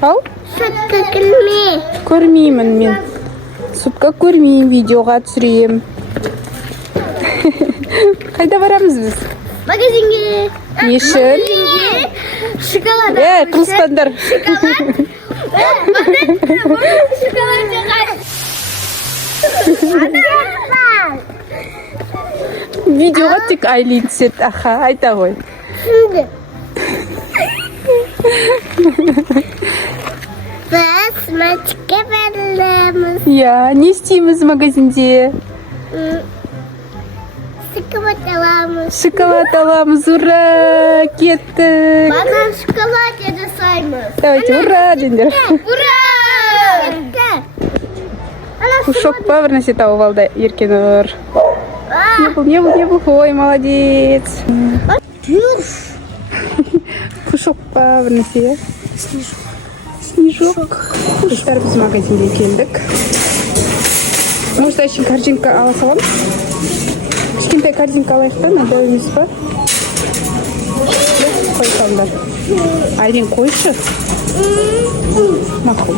Ал? Сутка келме. Көрмеймін мен. Сутка көрмеймін, видеоға түсірейім. Қайда барамыз біз? Магазинге. Не үшін? Шоколад. Қылыспандар. Видеоға тек Айлин түсет, аха, айта ғой. Şimdi. Biz maçka verelim. Я, не істейміз магазинде? Şokolad alamız. Шоколад аламыз, ура, кеттік. Bana şokolad yedesaymış. Давайте, ура, деңдер. Ура! Пушок па бір нәрсе тауып алды Еркенұр. Не был, ой, молодец. Пушок па бір нәрсе. Снежок. Достар, біз магазинге келдік. Может, еще корзинка ала саламыз? Кішкентай корзинка алайық та, надо емес па? Қой салымдар. Айден қойшы. Мақұл.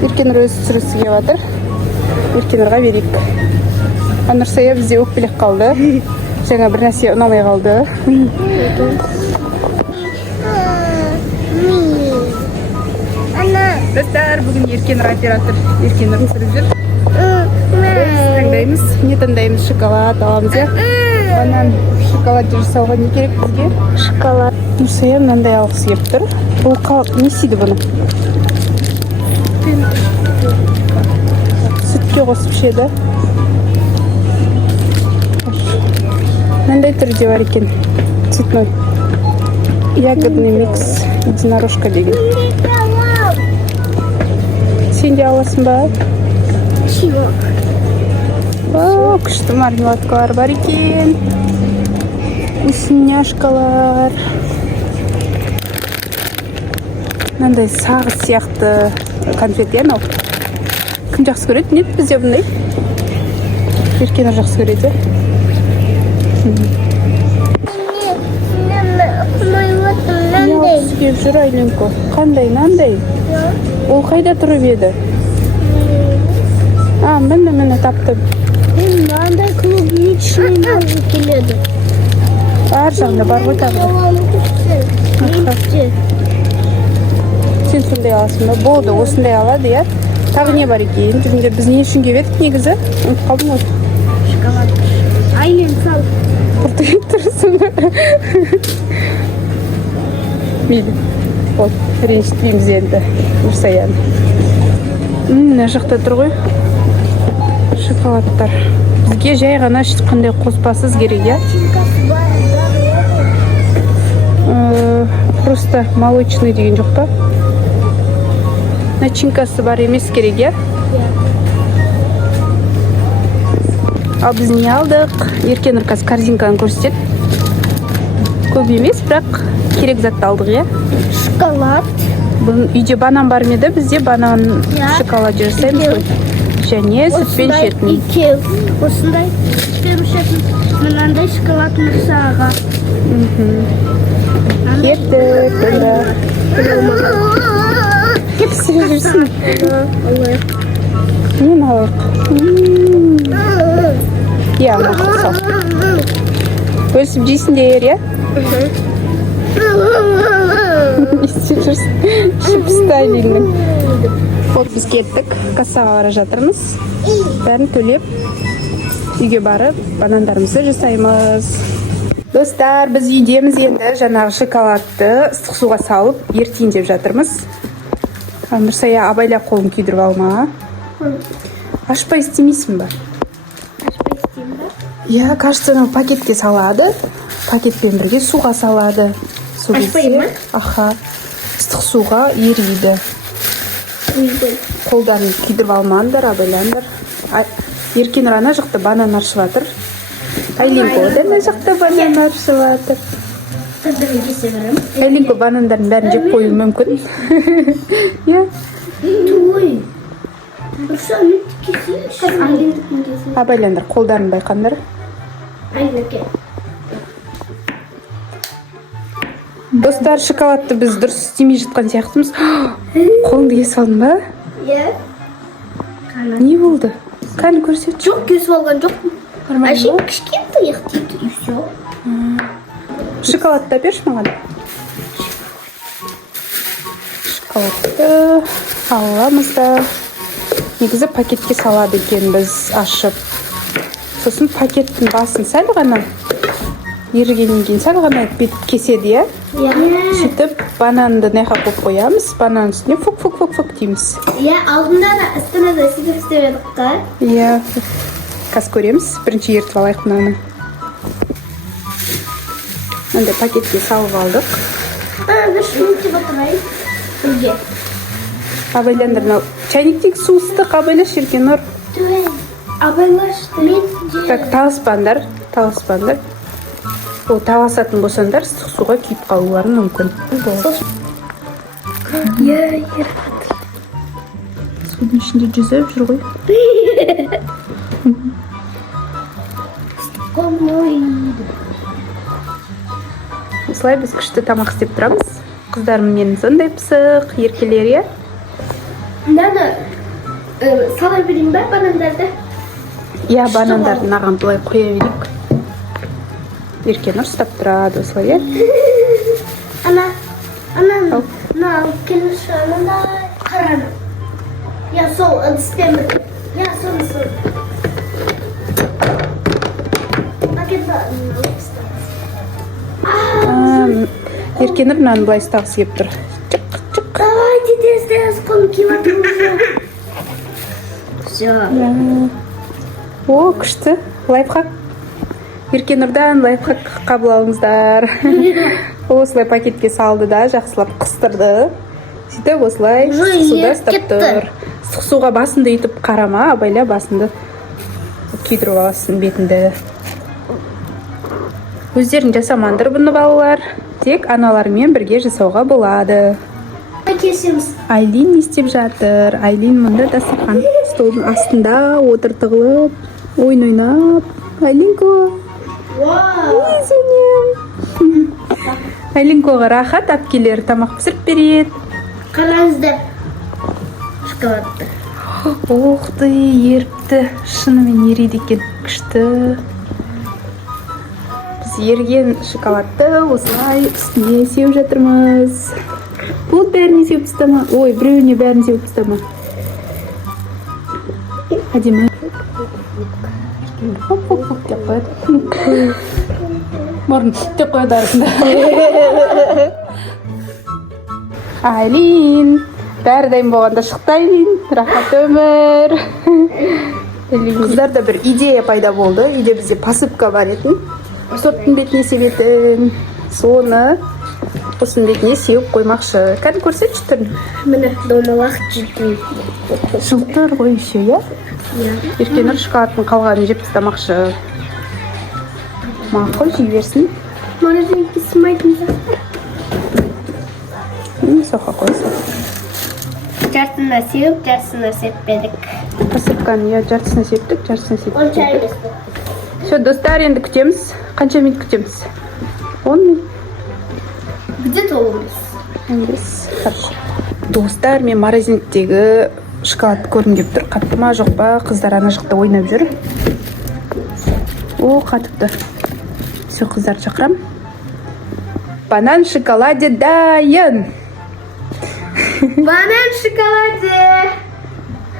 Еркенұр өз түсірісі кеп жатыр. Еркенұрға берейік. Нұрсая бізде өкпелек қалды. Жаңа бір нәрсе ұнамай қалды. Достар, бүгін Еркенұр оператор. Еркенұр түсіріп жүр. Таңдаймыз. Не таңдаймыз? Шоколад аламыз, я? Банан шоколад жасауға не керек бізге? Şokolad. Нұрсая мынандай алғысы келіп тұр. Бұл не істейді бұны? Сүтке қосып ішеді. Мынандай түрде бар екен. Цветной. Ягодный микс. Единорожка деген. Сен де аласың ба? Чего? О, күшті мармеладкалар бар екен. Вкусняшкалар. Мынандай сағыз сияқты конфет, я мынау. Кім жақсы көреді? Нет бізде бұндай? Еркенұр жақсы көреді. Ұялғысы келіп жүр Айленко. Қандай, нандай? Ол қайда тұрып еді? Міне таптым. Nanda клубничный ножик келеді. Ар жағында бар ғой тағы. Сен сондай аласың ба? Болды, осындай алады, я? Тағы не бар екен? Жүріңдер, біз не үшін кеп едік негізі? Ұмытып қалдым ғой. Шоколад. Айлен сал. Құрты кеп тұрсың. Мейлі. Ол, ренжітпейміз енді. Нұрсаяны. Мына жақта тұр ғой. Шоколадтар. Бізге жай ғана ешқандай қоспасыз керек, я? Просто молочный деген жоқ па? Начинкасы бар емес керек, я? Ал біз не алдық? Еркенұр қазір корзинканы көрсетеді. Көп емес, бірақ керек затты алдық, я? Шоколад. Үйде банан бар ма еді? Бізде банан шоколад жасаймыз ғой. Және сүтпен ішетін. İki. Осындай сүтпен ішетін. Мынандай шоколад Нұрсаға. Кеттік, онда. Кеп істеп жүрсің. Мен алайық. Я, мақұл сал. Бөлісіп жейсіңдер, я? Не істеп жүрсің? Шипстайлингің. Вот біз кеттік, кассаға бара жатырмыз. Бәрін төлеп, үйге барып, банандарымызды жасаймыз. Достар, біз үйдеміз енді жаңағы шоколадты ыстық суға салып, ертейін деп жатырмыз. Нұрсая абайлап қолын күйдіріп алма. Ашпай істемейсің ба? Ашпай істеймін ба? Я, кажется, пакетке салады. Пакетпен бірге суға салады. Ашпай ма? Аха. Ыстық суға ериді. Қолдарын күйдіріп алмаңдар, абайлаңдар. Еркенұр ана жақта банан аршып жатыр. Айлинко да ана жақта банан аршып жатыр. Айлинко банандардың бәрін жеп қою мүмкін. Я? Той. Абайлаңдар, қолдарын байқаңдар. Достар, шоколадты біз дұрыс істемей жатқан сияқтымыз. Қолыңды кесіп алдың ба? Иә. Не болды? Қаны көрсет. Жоқ, кесіп алған жоқпын. Нормально Әшейін ма? кішкентай ықтейді, и все. Шоколадты берші маған. Шоколадты аламыз да. Негізі пакетке салады екен біз ашып. Сосын пакеттің басын сәл ғана ерігеннен кейін сәл ғана бетіп кеседі, иә? Иә. Сөйтіп бананды неға қойып қоямыз, банан үстіне фук дейміз. Иә, алдында да астанада сөйтіп істеп едік қой. Иә, қазір көреміз. Бірінші ертіп алайық мынаны. Мынандай пакетке салып алдық. Бір шүмекте отырайын. Бірге. Абайландар, мынау чайниктегі су ыстық, абайлаш Еркенұр. Абайлашты. Так, таласпаңдар. О, таласатын болсаңдар, ыстық суға күйіп қалулары мүмкін. Иә, Судың ішінде жүзіп жүр ғой. қомойды. Осылай біз күшті тамақ істеп тұрамыз. Қыздарым менің сондай пысық, еркелер, иә? Мынаны сала берейін ба банандарды? Иә, банандарды маған былай қоя берейік. Еркенұр ұстап тұрады осылай, иә? Ана, келуші, анандай қараны. Я сол ыдыспен бір. Я сол. Пакетті Еркенұр мынаны былай ұстағысы келіп тұр. Давайте тез қолым киіп атырмыз. Все. О, күшті. Лайфхак. Еркенұрдан лайфхак қабыл алыңыздар. Осылай пакетке салды да, жақсылап қыстырды. Сөйтіп осылай ыстық суда ұстап тұр. Ыстық суға басынды үйтіп қарама, абайла басынды күйдіріп аласың бетінді. Өздерің жасамаңдар бұны балалар. Тек аналармен бірге жасауға болады. Кесеміз. Айлин не істеп жатыр? Айлин мұнда дастархан столдың астында отыр тығылып, ойын ойнап. Айлинко. Айлинкоға рахат, әпкелері тамақ пісіріп береді. Қараңыздар. Шоколадты. Оқты, еріпті. Шынымен ериді екен. Күшті. Біз ерген шоколадты осылай үстіне сеуіп жатырмыз. Бұл бәріне сеуіп ұстама. Ой, біреуіне бәрін сеуіп ұстама. Әдемі. Хоп-хоп-хоп деп қояды. Мұрын деп қояды арасында. Айлин. Бәрі дайын болғанда шықты Айлин. Рахат өмір. Қыздарда бір идея пайда болды. Үйде бізде посыпка бар етін. Торттың бетіне себетін. Соны осының бетіне сеуіп қоймақшы. Кәді көрсетші түрін. Міне домалақ жейтін. Жылтыр ғой еще, иә? Еркенұр шоколадтың қалғанын жеп тастамақшы. Мақұл, жей берсін. Мороженке сымайтын заттар. Соқа қойса. Жартысына сеуіп, жартысына сеппедік. Посыпканы, иә, жартысына септік, жартысына септік. Онша емес. Все, достар, енді күтеміз. Қанша минут күтеміз? 10 минут. Где-то 15. Хорошо. Достар, мен морозилктегі шоколад көргім келіп тұр. Қатты ма жоқ па? Қыздар ана жақта ойнап жүр. О, қатыпты. Все, қыздар шақырам. Банан шоколаде дайын. Банан шоколаде.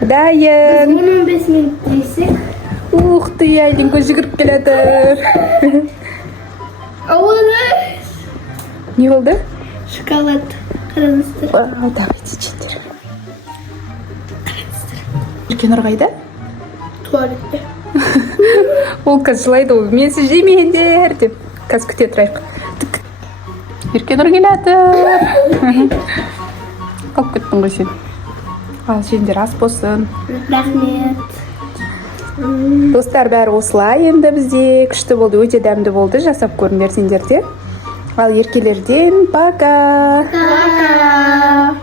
Дайын. 15 минут дейсек. Ух ты, Айлинко жүгіріп келеді. Ауылы. Не болды? Шоколад. Қараңыздар. Давайте, жеңдер. Еркенұр қайда? Туалетте. Ол қазір жылайды ол. Мен сіз жемейіндер деп. Қазір күте тұрайық. Еркенұр келеді. Қалып кеттің ғой сен. Ал жеңдер ас болсын. Рахмет. Достар, бәрі осылай енді бізде. Күшті болды, өте дәмді болды. Жасап көріңдер сендерде. Ал еркелерден пока. Пока.